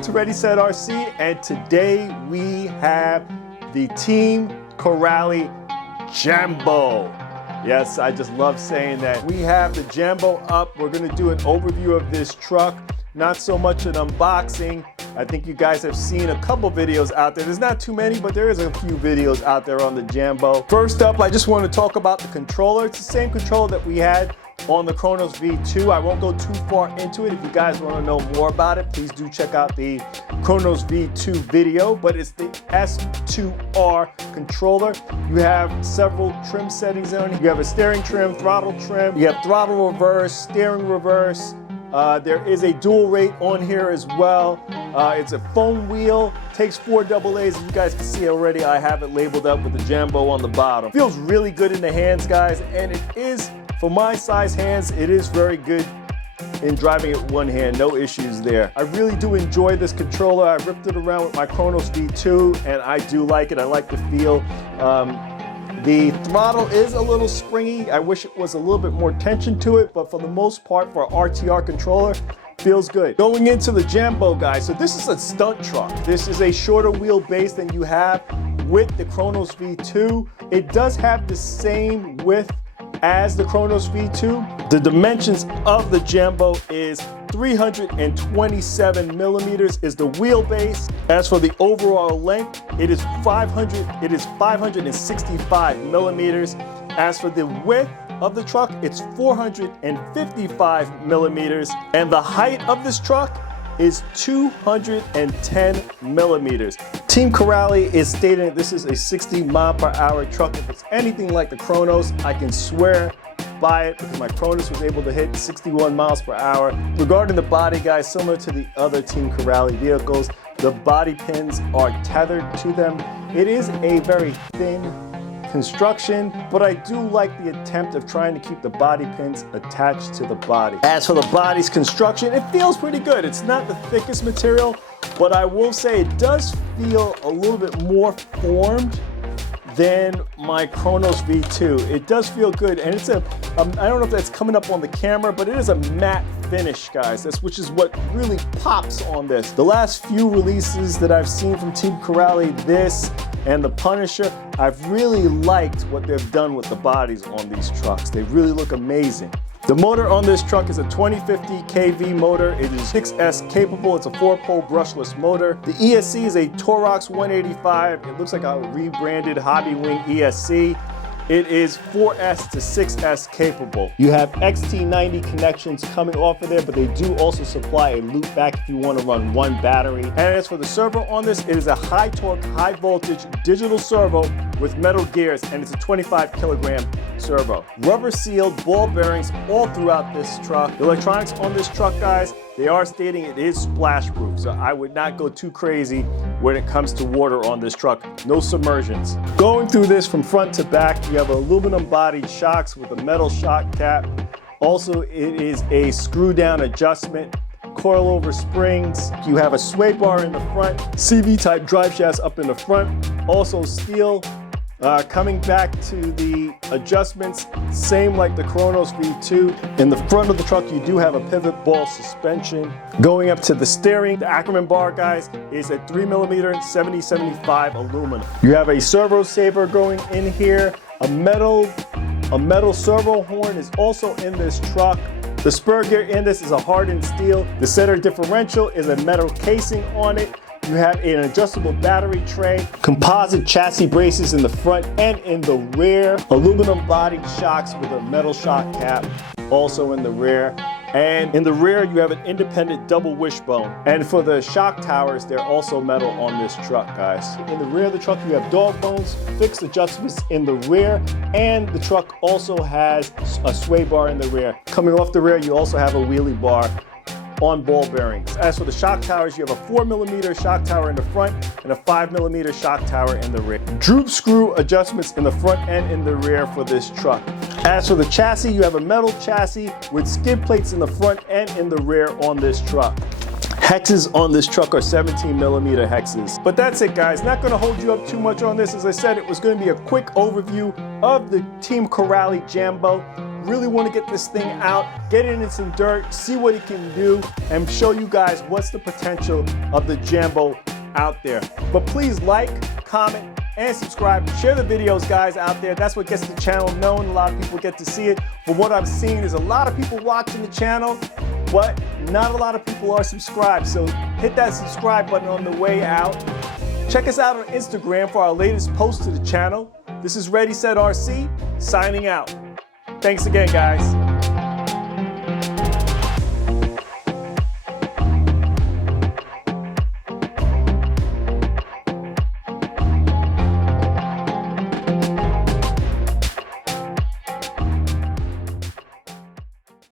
welcome to Ready Set RC, and today we have the Team Corally Jambo. Yes, I just love saying that. We have the Jambo up. We're gonna do an overview of this truck, not so much an unboxing. I think you guys have seen a couple videos out there. There's not too many, but there is a few videos out there on the Jambo. First up, I just want to talk about the controller. It's the same controller that we had on the Kronos V2. I won't go too far into it. If you guys want to know more about it, please do check out the Kronos V2 video, but it's the S2R controller. You have several trim settings on it. You have a steering trim, throttle trim, you have throttle reverse, steering reverse. There is a dual rate on here as well. It's a foam wheel, takes 4 AA's. As you guys can see already, I have it labeled up with the Jambo on the bottom. Feels really good in the hands, guys, and it is, for my size hands, it is very good in driving it one hand, no issues there. I really do enjoy this controller. I ripped it around with my Kronos V2, and I do like it. I like the feel. The throttle is a little springy. I wish it was a little bit more tension to it, but for the most part, for an RTR controller, feels good. Going into the Jambo, guys, so this is a stunt truck. This is a shorter wheelbase than you have with the Kronos V2. It does have the same width as the Kronos V2. The dimensions of the Jambo is 327 millimeters is the wheelbase. As for the overall length, it is 565 millimeters. As for the width of the truck, it's 455 millimeters. And the height of this truck is 210 millimeters. Team Corally is stating that this is a 60-mile-per-hour truck. If it's anything like the Kronos, I can swear by it because my Kronos was able to hit 61 miles per hour. Regarding the body, guys, similar to the other Team Corally vehicles, the body pins are tethered to them. It is a very thin construction, but I do like the attempt of trying to keep the body pins attached to the body. As for the body's construction, it feels pretty good. It's not the thickest material, but I will say it does feel a little bit more formed than my Kronos V2. It does feel good, and it's a, I don't know if that's coming up on the camera, but it is a matte finish, guys, which is what really pops on this. The last few releases that I've seen from Team Corally, this and the Punisher, I've really liked what they've done with the bodies on these trucks. They really look amazing. The motor on this truck is a 2050 kV motor. It is 6S capable. It's a 4-pole brushless motor. The ESC is a Torox 185. It looks like a rebranded Hobby Wing ESC. It is 4S to 6S capable. You have XT90 connections coming off of there, but they do also supply a loop back if you want to run one battery. And as for the servo on this, it is a high torque, high voltage digital servo with metal gears, and it's a 25 kilogram servo. Rubber sealed ball bearings all throughout this truck. The electronics on this truck, guys, they are stating it is splash proof, so I would not go too crazy when it comes to water on this truck. No submersions. Going through this from front to back, you have aluminum bodied shocks with a metal shock cap. Also, it is a screw down adjustment, coilover springs. You have a sway bar in the front, CV type drive shafts up in the front, also steel. Coming back to the adjustments, same like the Kronos V2. In the front of the truck, you do have a pivot ball suspension. Going up to the steering, the Ackerman bar, guys, is a 3mm 7075 aluminum. You have a servo saver going in here. A metal servo horn is also in this truck. The spur gear in this is a hardened steel. The center differential is a metal casing on it. You have an adjustable battery tray, composite chassis braces in the front and in the rear, aluminum bodied shocks with a metal shock cap also in the rear. And in the rear, you have an independent double wishbone. And for the shock towers, they're also metal on this truck, guys. In the rear of the truck, you have dog bones, fixed adjustments in the rear, and the truck also has a sway bar in the rear. Coming off the rear, you also have a wheelie bar on ball bearings. As for the shock towers, you have a 4mm shock tower in the front and a 5mm shock tower in the rear. Droop screw adjustments in the front and in the rear for this truck. As for the chassis, you have a metal chassis with skid plates in the front and in the rear on this truck. Hexes on this truck are 17mm hexes. But that's it, guys. Not going to hold you up too much on this. As I said, it was going to be a quick overview of the Team Corally Jambo. Really want to get this thing out, get it in some dirt, see what it can do, and show you guys what's the potential of the Jambo out there. But please like, comment, and subscribe. Share the videos, guys, out there. That's what gets the channel known. A lot of people get to see it. But what I'm seeing is a lot of people watching the channel, but not a lot of people are subscribed. So hit that subscribe button on the way out. Check us out on Instagram for our latest posts to the channel. This is Ready Set RC, signing out. Thanks again, guys.